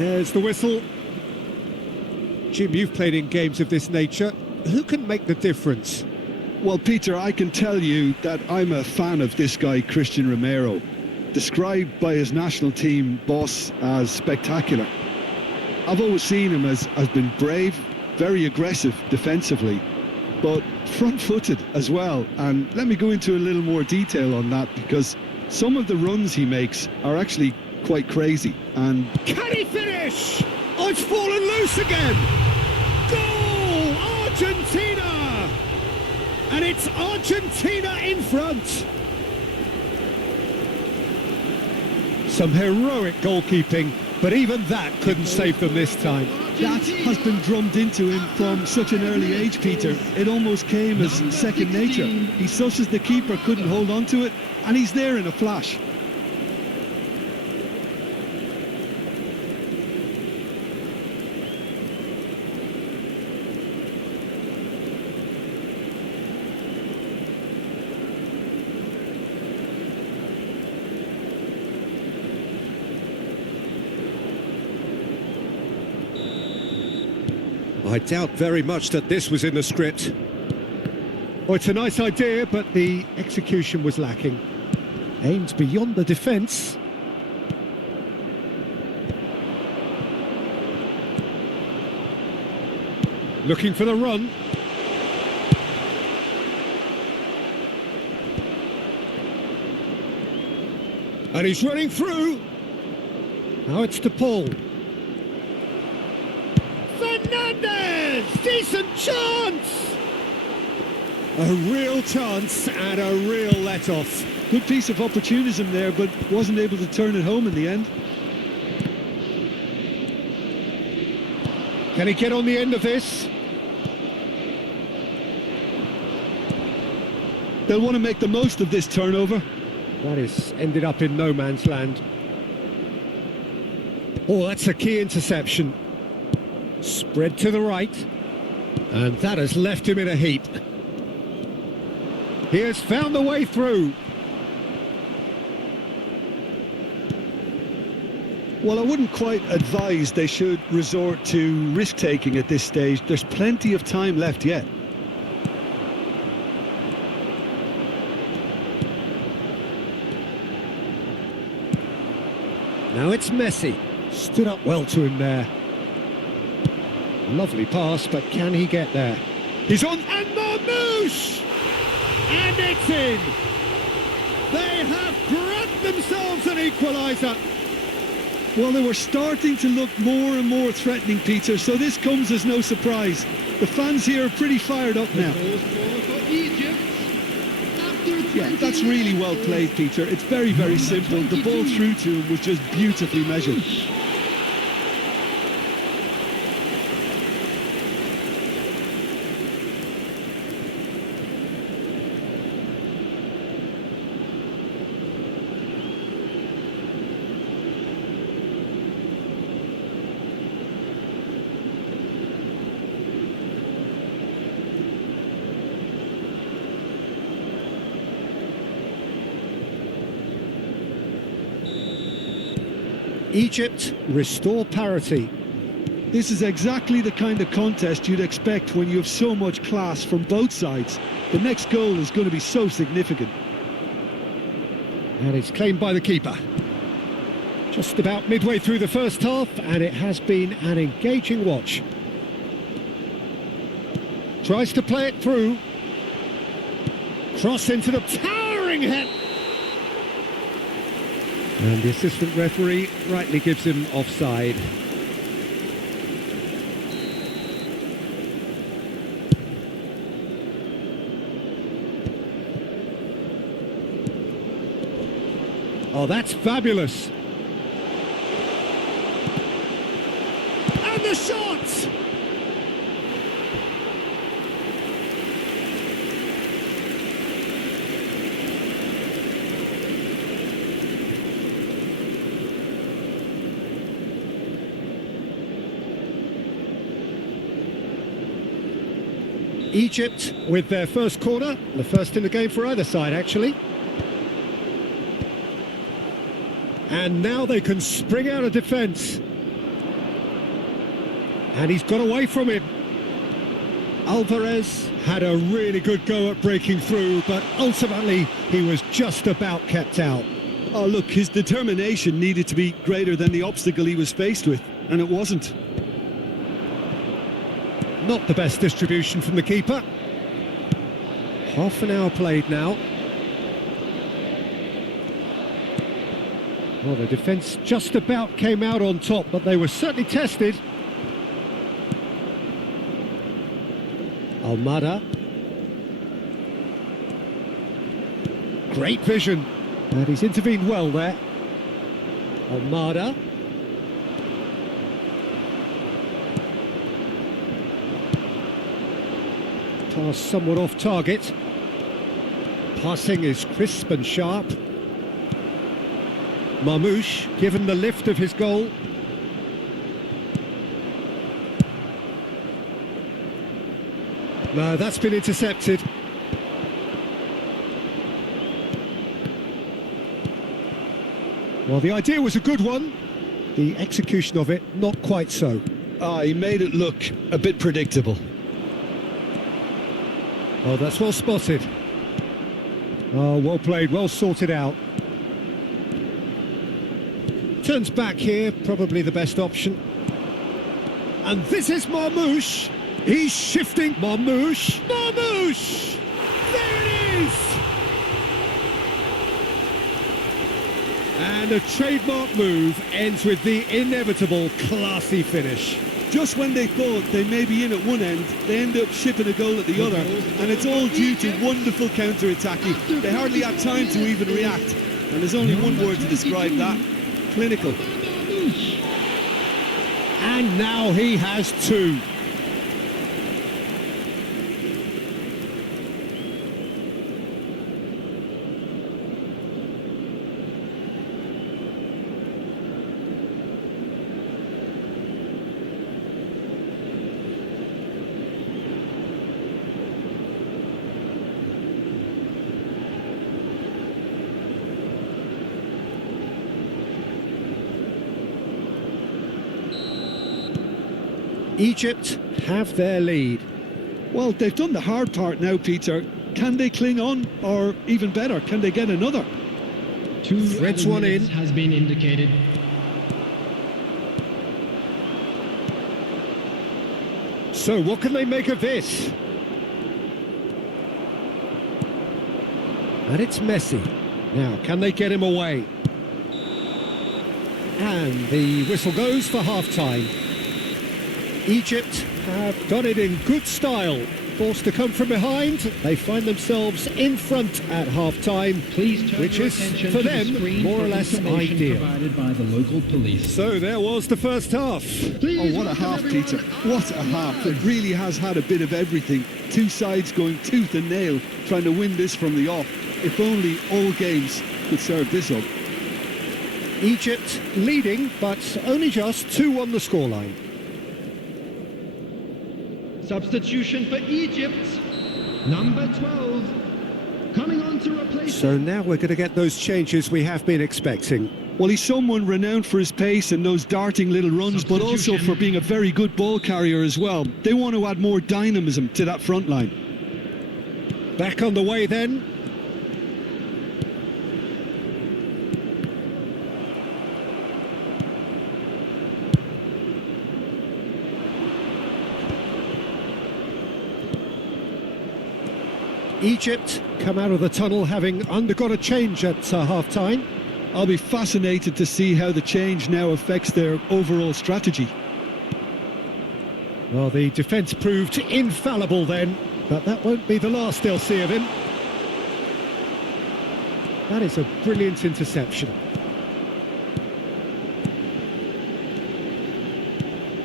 There's the whistle. Jim, you've played in games of this nature. Who can make the difference? Well, Peter, I can tell you that I'm a fan of this guy, Christian Romero, described by his national team boss as spectacular. I've always seen him as been brave, very aggressive defensively, but front-footed as well. And let me go into a little more detail on that, because some of the runs he makes are actually quite crazy. And can he finish? Oh, it's fallen loose again! Goal! Argentina! And it's Argentina in front! Some heroic goalkeeping, but even that couldn't save them this time. That has been drummed into him from such an early age, Peter. It almost came as second nature. He susses the keeper, couldn't hold on to it, and he's there in a flash. I doubt very much that this was in the script. Oh, it's a nice idea, but the execution was lacking. Aimed beyond the defence. Looking for the run. And he's running through. Now it's to Paul. Fernandez! Decent chance! A real chance and a real let-off. Good piece of opportunism there, but wasn't able to turn it home in the end. Can he get on the end of this? They'll want to make the most of this turnover. That is ended up in no man's land. Oh, that's a key interception. Spread to the right. And that has left him in a heap. He has found the way through. Well, I wouldn't quite advise they should resort to risk-taking at this stage. There's plenty of time left yet. Now it's Messi. Stood up well to him there. Lovely pass, but can he get there? He's on, and Marmouche! And it's in! They have grabbed themselves an equaliser. Well, they were starting to look more and more threatening, Peter, so this comes as no surprise. The fans here are pretty fired up now. Yeah, that's really well played, Peter. It's very, very simple. The ball through to him was just beautifully measured. Egypt restore parity. This is exactly the kind of contest you'd expect when you have so much class from both sides. The next goal is going to be so significant. And it's claimed by the keeper. Just about midway through the first half, and it has been an engaging watch. Tries to play it through. Cross into the towering head. And the assistant referee rightly gives him offside. Oh, that's fabulous. And the shot! Egypt with their first corner, the first in the game for either side actually. And now they can spring out of defence. And he's got away from him. Alvarez had a really good go at breaking through, but ultimately he was just about kept out. Oh, look, his determination needed to be greater than the obstacle he was faced with, and it wasn't. Not the best distribution from the keeper. Half an hour played now. Well, the defence just about came out on top, but they were certainly tested. Almada. Great vision. And he's intervened well there. Almada. Pass somewhat off target. Passing is crisp and sharp. Marmoush given the lift of his goal. No, that's been intercepted. Well, the idea was a good one. The execution of it, not quite so. He made it look a bit predictable. Oh, that's well spotted. Oh, well played, well sorted out. Turns back here, probably the best option. And this is Marmoush. He's shifting. Marmoush. Marmoush! There it is! And a trademark move ends with the inevitable classy finish. Just when they thought they may be in at one end, they end up shipping a goal at the other, and it's all due to wonderful counter-attacking. They hardly had time to even react, and there's only one word to describe that: clinical. And now he has two. Egypt have their lead. Well, they've done the hard part now, Peter. Can they cling on, or even better, can they get another? Threads one in. Has been indicated. So what can they make of this? And it's Messi. Now, can they get him away? And the whistle goes for half-time. Egypt have done it in good style. Forced to come from behind, they find themselves in front at half-time, which is, for them, more or less ideal. Provided by the local police. So there was the first half. Oh, what a half, Peter. What a half. It really has had a bit of everything. Two sides going tooth and nail, trying to win this from the off. If only all games could serve this up. Egypt leading, but only just 2 on the scoreline. Substitution for Egypt, number 12, coming on to replace... So now we're going to get those changes we have been expecting. Well, he's someone renowned for his pace and those darting little runs, but also for being a very good ball carrier as well. They want to add more dynamism to that front line. Back on the way then. Egypt come out of the tunnel having undergone a change at half-time. I'll be fascinated to see how the change now affects their overall strategy. Well, the defence proved infallible then, but that won't be the last they'll see of him. That is a brilliant interception.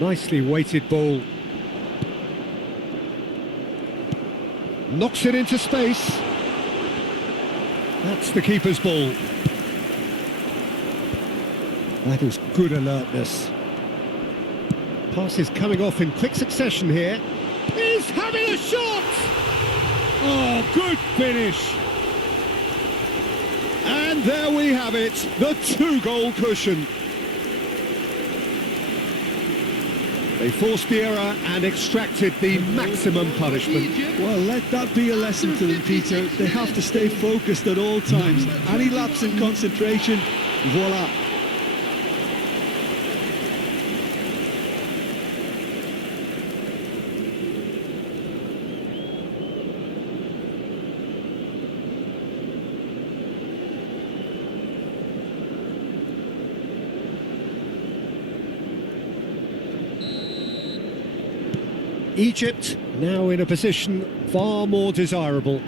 Nicely weighted ball. Knocks it into space. That's the keeper's ball. That is good alertness. Pass is coming off in quick succession here. He's having a shot! Oh, good finish. And there we have it, the 2-goal cushion. They forced the error and extracted the maximum punishment. Well, let that be a lesson to them, Peter. They have to stay focused at all times. Any lapse in concentration, voila. Egypt now in a position far more desirable.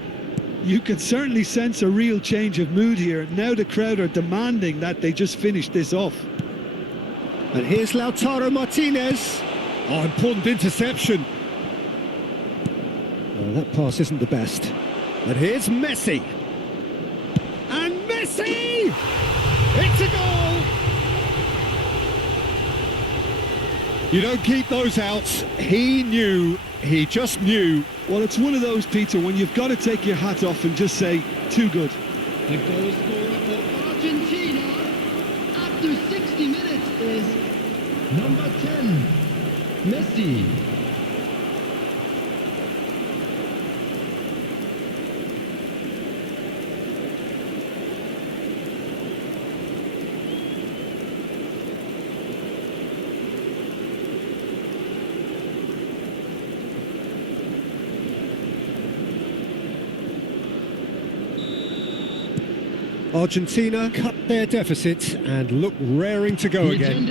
You can certainly sense a real change of mood here. Now the crowd are demanding that they just finish this off. And here's Lautaro Martinez. Oh, important interception. Oh, that pass isn't the best. And here's Messi. And Messi! It's a goal! You don't keep those out. He knew, he just knew. Well, it's one of those, Peter, when you've got to take your hat off and just say, too good. The goal scorer for Argentina after 60 minutes is number 10, Messi. Argentina cut their deficit and look raring to go again.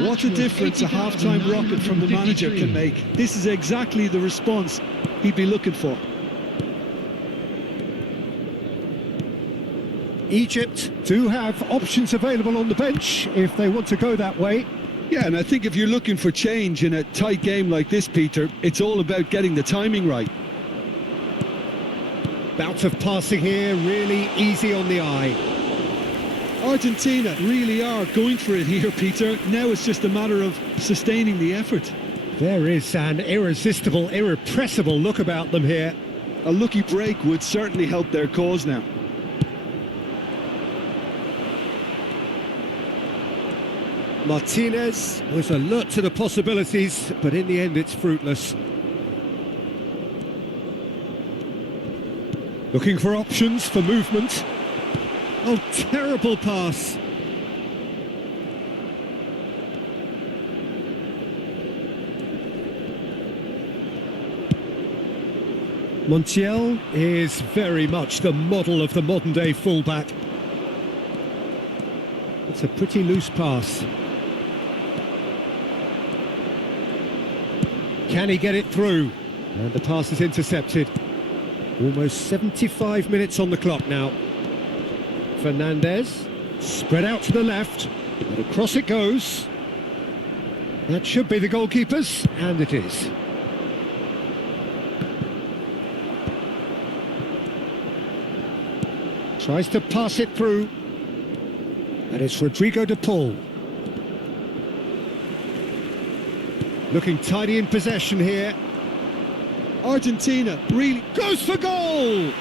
What a difference a half-time rocket from the manager can make. This is exactly the response he'd be looking for. Egypt do have options available on the bench if they want to go that way. Yeah, and I think if you're looking for change in a tight game like this, Peter, it's all about getting the timing right. Bout of passing here, really easy on the eye. Argentina really are going for it here, Peter. Now it's just a matter of sustaining the effort. There is an irresistible, irrepressible look about them here. A lucky break would certainly help their cause now. Martinez was alert to the possibilities, but in the end it's fruitless. Looking for options for movement. Oh, terrible pass. Montiel is very much the model of the modern-day fullback. It's a pretty loose pass. Can he get it through? And the pass is intercepted. Almost 75 minutes on the clock now. Fernandez, spread out to the left, and across it goes. That should be the goalkeepers, and it is. Tries to pass it through, and it's Rodrigo de Paul. Looking tidy in possession here. Argentina really goes for goal!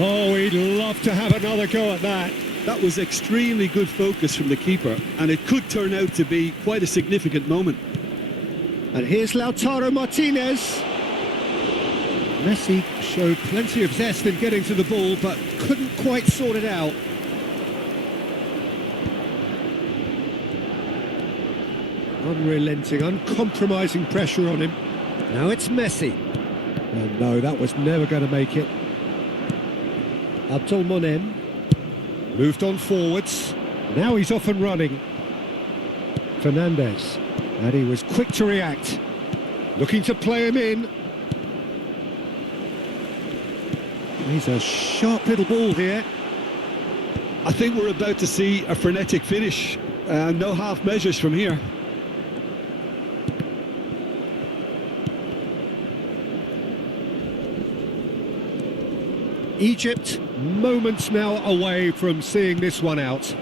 Oh, he'd love to have another go at that. That was extremely good focus from the keeper, and it could turn out to be quite a significant moment. And here's Lautaro Martinez. Messi showed plenty of zest in getting to the ball, but couldn't quite sort it out. Unrelenting, uncompromising pressure on him. Now it's Messi. And no, that was never going to make it. Abdul Monem moved on forwards. Now he's off and running. Fernandez. And he was quick to react. Looking to play him in. He's a sharp little ball here. I think we're about to see a frenetic finish. No half measures from here. Egypt, moments now away from seeing this one out.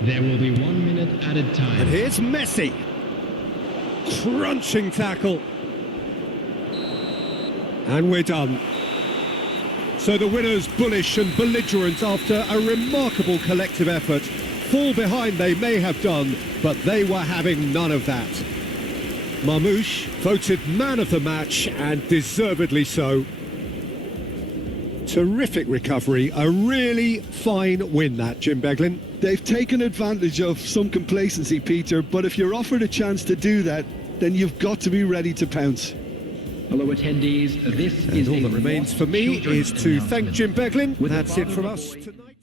There will be 1 minute added time. And here's Messi. Crunching tackle. And we're done. So the winners bullish and belligerent after a remarkable collective effort. fall behind they may have done, but they were having none of that. Marmoush voted man of the match, and deservedly so. Terrific recovery, a really fine win that, Jim Beglin. They've taken advantage of some complacency, Peter, but if you're offered a chance to do that, then you've got to be ready to pounce. Hello attendees, this And all that remains for me is to thank Jim Beglin. That's it from us tonight.